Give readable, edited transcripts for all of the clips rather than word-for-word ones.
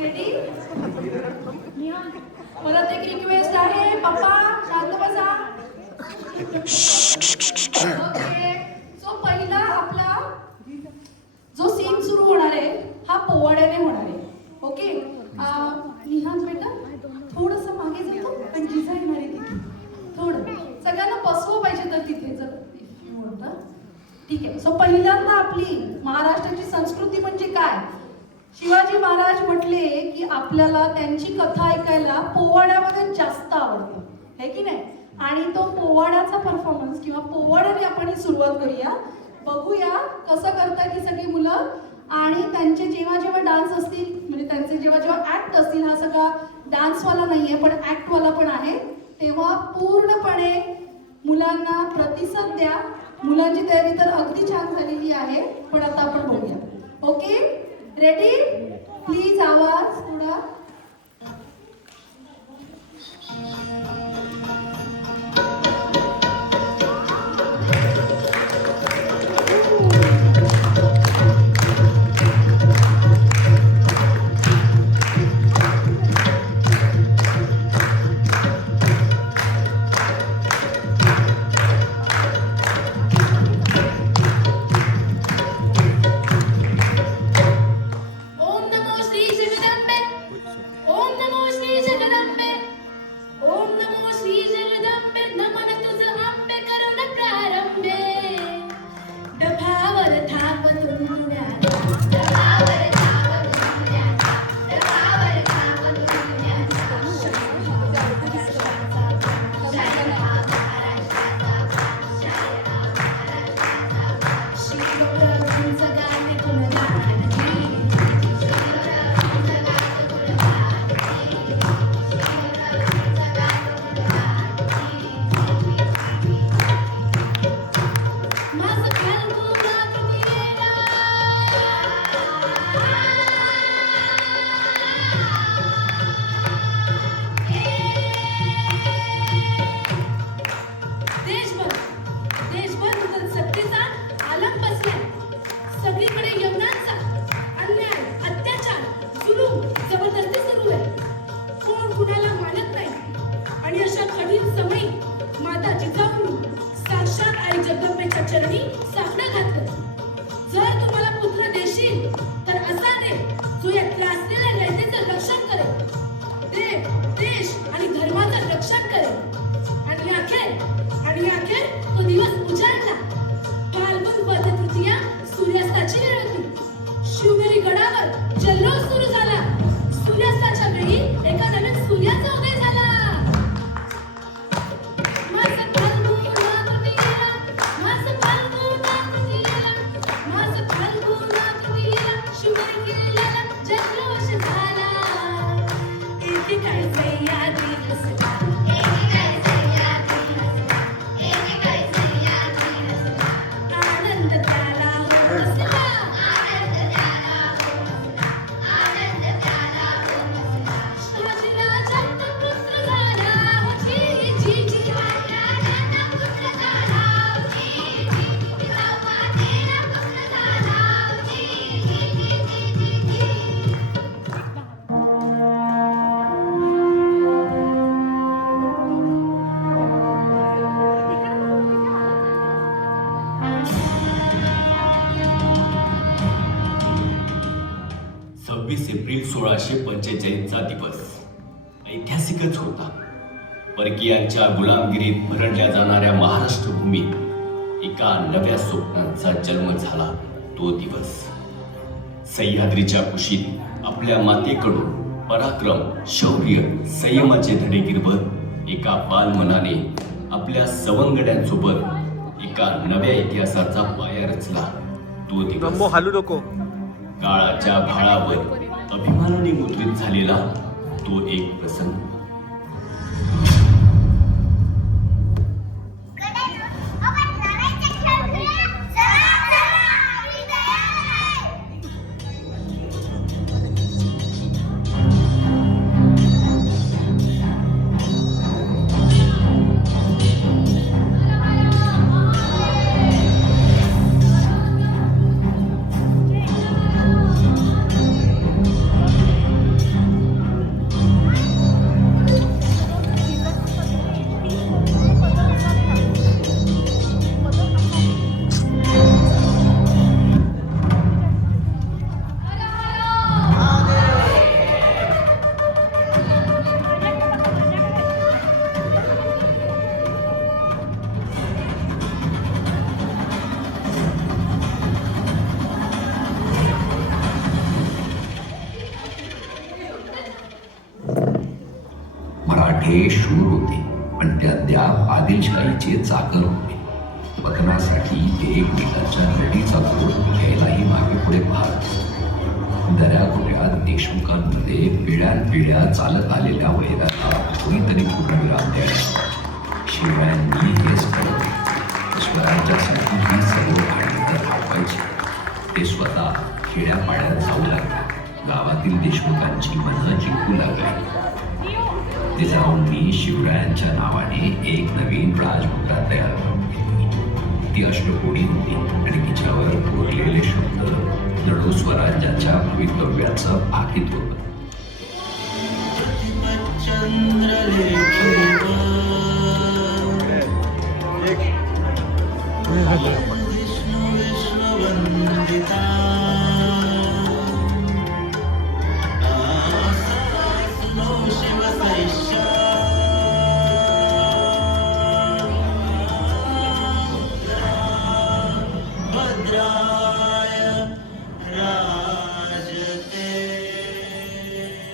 Ready? परत एक request आहे, पप्पा शांत बसा. ओके, सो पहिला आपला जो सीन सुरू होणार आहे हा पोवाड्याने होणार आहे. ओके, निहान बेटा थोडस मागे जातो आणि जिजा येणार आहे तिथे. थोडं सगळ्यांना बसवं पाहिजे तर तिथे जर ठीक आहे. सो पहिल्यांदा आपली महाराष्ट्राची संस्कृती म्हणजे काय? शिवाजी महाराज म्हटले की आपल्याला त्यांची कथा ऐकायला पोवाड्यामध्ये जास्त आवडतं, है की नाही? आणि तो पोवाड्याचा परफॉर्मन्स किंवा पोवाड्याने आपण ही सुरुवात करूया. बघूया कसं करतात की सगळी मुलं. आणि त्यांचे जेव्हा जेव्हा डान्स असतील, म्हणजे त्यांचे जेव्हा जेव्हा ऍक्ट असतील, हा सगळा डान्सवाला नाहीये पण ऍक्टवाला पण आहे, तेव्हा पूर्णपणे मुलांना प्रतिसाद द्या. मुलांची तयारी तर अगदी छान झालेली आहे, पण आता आपण बघूया. Okay, ready? प्लीज आवाज थोडा. एप्रिल 1645चा दिवस ऐतिहासिकच होता. परकीयांच्या गुलामगिरीत भरडल्या जाणाऱ्या महाराष्ट्र भूमीत एका नव्या स्वप्नांचा जन्म झाला. तो दिवस सह्याद्रीच्या कुशीत आपल्या मातेकडून पराक्रम, शौर्य, संयमाचे धडे गिरवत एका बालमनाने आपल्या सवंगड्यांसोबत एका नव्या इतिहासाचा पाया रचला. तो दिवस हालू नको. काळाच्या भाळावर अभिमानाने मुद्रित झालेला तो एक प्रसंग. हे शूर होते, पण ते अद्याप आदिलशाहीचे चाकर होते. पतनासाठी ते एकमेकांच्या नडीचा गोड घ्यायलाही मागे पुढे पाहत. दऱ्याखोऱ्यात देशमुखांमध्ये पिढ्यानपिढ्या चालत आलेल्या वैराला कोणीतरी पूर्णविराम द्यायचा. शिवरायांनी हेच ठरवले. स्वराज्यासाठी ही सर्व भांडणं थांबवायची. ते स्वतः खेड्यापाड्यात जाऊ लागले. गावातील देशमुखांची मनं जिंकू लागली. जिजाऊंनी शिवरायांच्या नावाने एक नवीन राजमुद्रा तयार करून घेतली. ती अष्टकोनी होती आणि तिच्यावर कोरलेले शब्द लढो स्वराज्याच्या भवितव्याचं भाकीत होतं.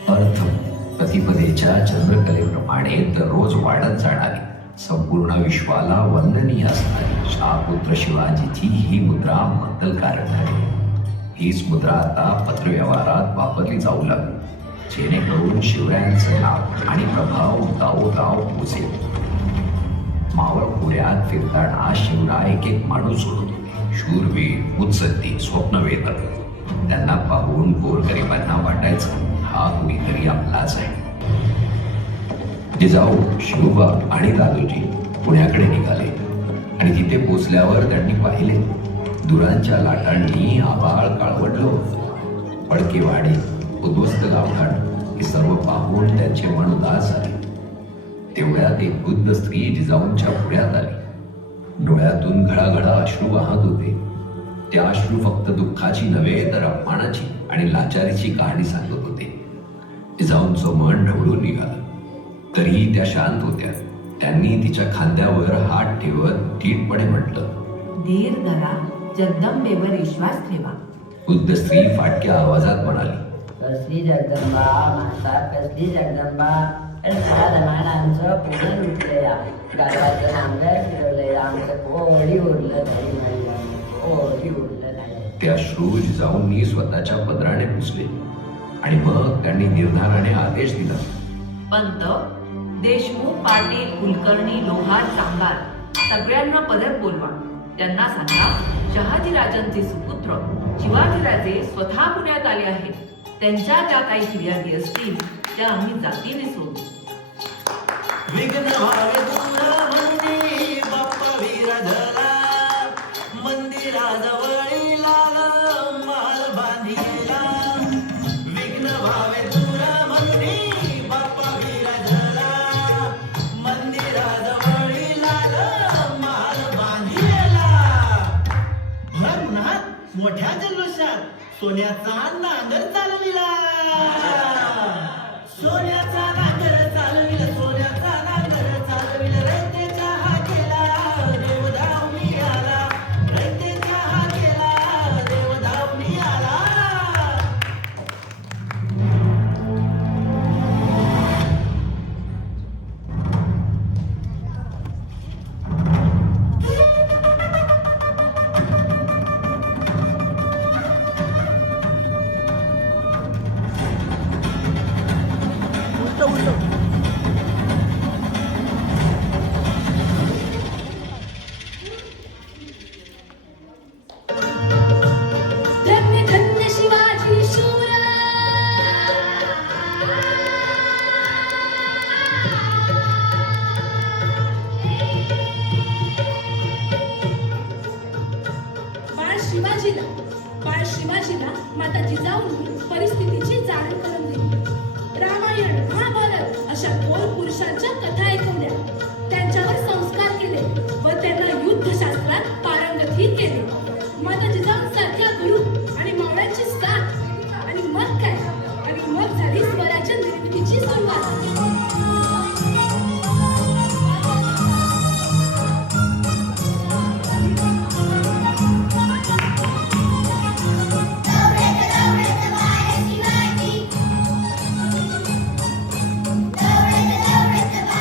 अर्थ प्रतिपदेच्या चंद्रकलेप्रमाणे दररोज वाढत जाणारी, संपूर्ण विश्वाला वंदनीय असणारी शाहपुत्र शिवाजीची ही मुद्रा मंगलकारक ठरली. हीच मुद्रा आता पत्रव्यवहारात वापरली जाऊ लागली, जेणेकरून शिवरायांचं नाव आणि प्रभाव गावोगाव पोचेल. मावळ खोऱ्यात फिरताना शिवराय एक एक माणूस सोडत होते. शूरवीर, मुत्सद्दी, स्वप्नवेदक. त्यांना पाहून गोरगरिबांना वाटायचं हा कुणीतरी आपलाच आहे. जिजाऊ, शिवबा आणि दादोजी पुण्याकडे निघाले आणि तिथे पोचल्यावर त्यांनी पाहिले धुरांच्या लाटांनी आभाळ काळवडलं होतं. पडकेवाडी, उद्ध्वस्त गावठाण हे सर्व पाहून त्यांचे मन उदास झाले. तेवढ्यात एक वृद्ध स्त्री जिजाऊंच्या पुढ्यात आली. डोळ्यातून घळाघळा अश्रू वाहत होते. त्या अश्रू फक्त दुःखाची नव्हे तर अपमानाची आणि लाचारीची कहाणी सांगत होते. जिजाऊंचं मन ढवळून निघालं, तरीही त्या शांत होत्या. त्यांनी तिच्या खांद्यावर हात ठेवत ठीटपणे म्हटलं, धीर धरा, जगदंबेवर विश्वास ठेवा. वृद्ध स्त्री फाटक्या आवाजात म्हणाली, कसली जगदंबा माता, कसली जगदंबा. मानांचं पुढे लुटलेया, गावाचं नांगर फिरवलंय, आमचं कोणी उरलं नाही, कोणी उरलं नाही. ते अश्रू जिजाऊंनी स्वतःच्या पदराने पुसले आणि मग त्यांनी निर्धाराने आदेश दिला, पंत, देशमुख, पाटील, कुलकर्णी, लोहार, चांगार सगळ्यांना पदर बोलवा. त्यांना सांगा, शहाजीराजांचे सुपुत्र शिवाजीराजे स्वतः पुण्यात आले आहेत. त्यांच्या ज्या काही फिर्यादी असतील त्या आम्ही जातीने सोडू. विघ्न व्हावे दूर म्हणून बाप्पा विराजला, मंदिराजवळी लाल माल बांधिला. विघ्न व्हावे दूर म्हणून बाप्पा विराजला, मंदिराजवळी लाल माल बांधिला. भर उन्हात मोठ्या जल्लोषात सोन्याचा नांगर चालविला, सोन्याचा नांगर चालविला, सोन्याचा नांगर चालविला. रयतेचा हा केला देवधावनी आला, रयतेचा हा केला देवधावनी आला. धन्य धन्य शिवाजी शूरा. बाळ शिवाजीला माता जिजाऊंनी परिस्थितीची जाणीव करून दिली. रामायण, महाभारत अशा थोर पुरुषांच्या कथा ऐकवल्या, त्यांच्यावर संस्कार केले व त्यांना युद्धशास्त्रात पारंगतही केले. माता जिजाऊंसारख्या गुरु आणि मावळ्यांची साथ आणि मग काय, आणि मग झाली स्वराज्य निर्मितीची सुरुवात. Dowretta,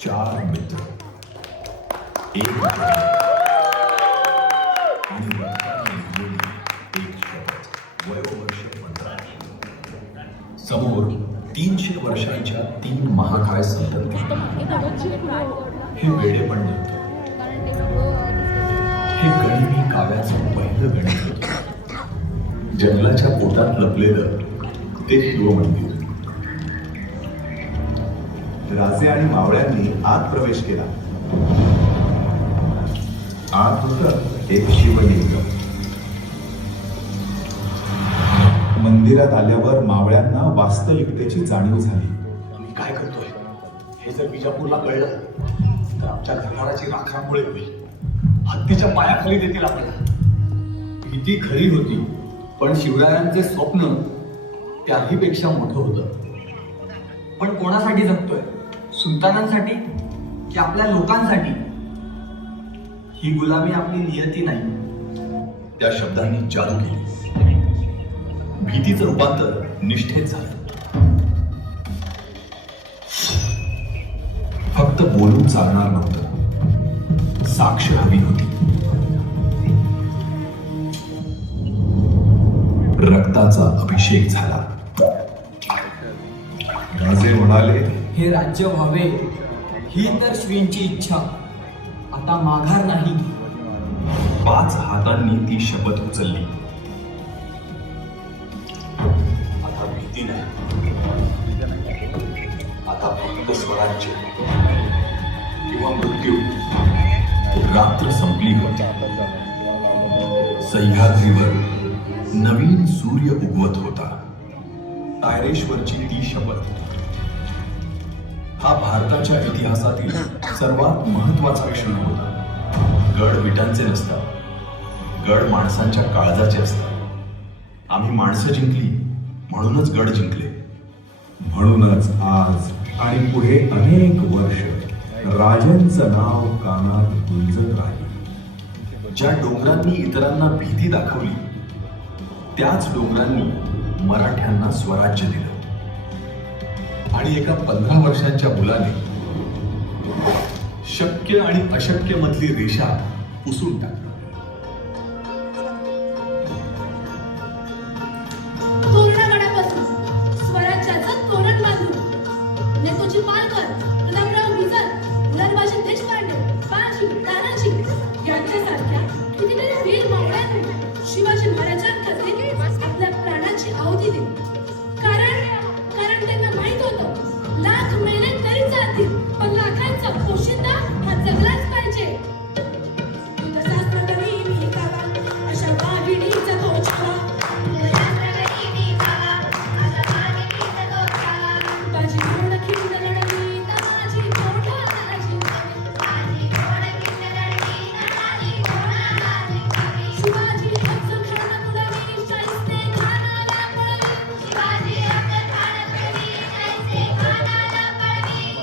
चार मित्र, एक आणि रक्ताने लिहिलेली एक शपथ. वयोवर्ष 15. समोर 300 वर्षांच्या 3 महाकाय संतती. हे वेडेपण नव्हतं. हे गणिमी काव्याचं पहिलं गणित होतं. जंगलाच्या पोटात लपलेलं ते शिवमंदिर. राजे आणि मावळ्यांनी आत प्रवेश केला. आत होतं एक शिवलिंग. मंदिरात आल्यावर मावळ्यांना वास्तविकतेची जाणीव झाली. आम्ही काय करतोय हे जर विजापूरला कळलं तर आमच्या घराची राखामुळे होईल. हत्तीच्या पायाखाली देतील आपल्याला. भीती खरी होती, पण शिवरायांचे स्वप्न त्याही पेक्षा मोठं होतं. पण कोणासाठी जगतोय? सुलतानांसाठी की आपल्या लोकांसाठी? ही गुलामी आपली नियती नाही. त्या शब्दांनी जादू केली. भीतीचं रूपांतर निष्ठेत झालं. फक्त बोलून चालणार नव्हतं, साक्ष हवी होती. रक्ताचा अभिषेक झाला. राजे म्हणाले, हे राज्य व्हावे ही तर श्रींची इच्छा. आता माघार नाही. 5 हातांनी ती शपथ उचलली. आता भीती नाही, आता फक्त स्वराज्य किंवा मृत्यू. रात्र संपली होती. सह्याद्रीवर नवीन सूर्य उगवत होता. तायरेश्वरची ती शपथ हा भारताच्या इतिहासातील सर्वात महत्वाचा क्षण होता. गड विटांचे नसतात, गड माणसांच्या काळजाचे असतात. आम्ही माणसं जिंकली म्हणूनच गड जिंकले. म्हणूनच आज आणि पुढे अनेक वर्ष राजांचं नाव कानात गुंजत राहील. ज्या डोंगरांनी इतरांना भीती दाखवली त्याच डोंगरांनी मराठ्यांना स्वराज्य दिलं. आणि एका 15 वर्षांच्या मुलाने शक्य आणि अशक्य मधली रेषा पुसून टाकली. तोरणागडापासून स्वराज्याचं तोरण बांधून नेतोजी पालकर, गुलाबराव बिजर, नरबाजी देशपांडे, बाजी, तानाजी यांच्यासारख्या कितीतरी वीर मावळ्यांनी शिवाजी महाराजांकडे आपल्या प्राणाची आहुती दिली. कारण त्यांना माहित होतं लाख मेले तरी जातील, पण लाखांचा पोशिंदा हा जगलाच पाहिजे. युद्धशास्त्रकवी मी गावा, अशा वाघिणीचा तो छावा. बाजी घोड खिंड लढली, तानाजी घोडा शिवाजी अफजल खान गुलामी, शाहिस्ते खानाला पळवी.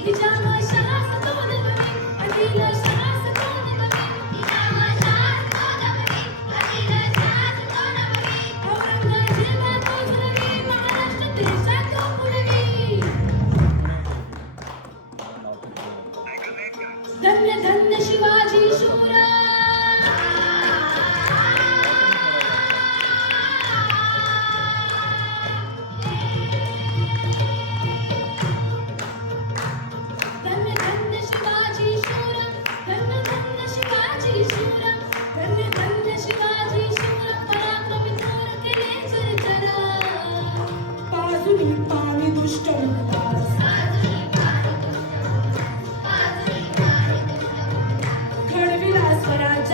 निजाम शाह सतोन नवी, अदिल शाह सतोन नवी. औरंगजेबा तो जुलवी, महाराष्ट्र देशात तो पुरवी. धन्य धन्य शिवाजी शूरा. धन्य धन्य शिवाजी शूर, धन्य धन्य शिवाजी शूर, धन्य धन्य शिवाजी शूर. पराक्रमी थोर केले चरचरा, बाजूनी पाणी दुष्ट विनाश. घडविला स्वराज्य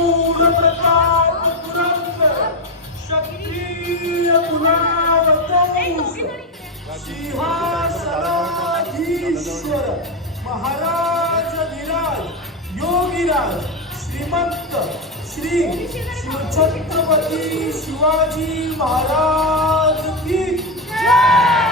प्रौढ प्रताप पुरंदर क्षत्रिय गुणावतंस सिंहासनाधीश्वर महाराज विराज योगीराज श्रीमंत श्री शिवछत्रपती शिवाजी महाराज की जय.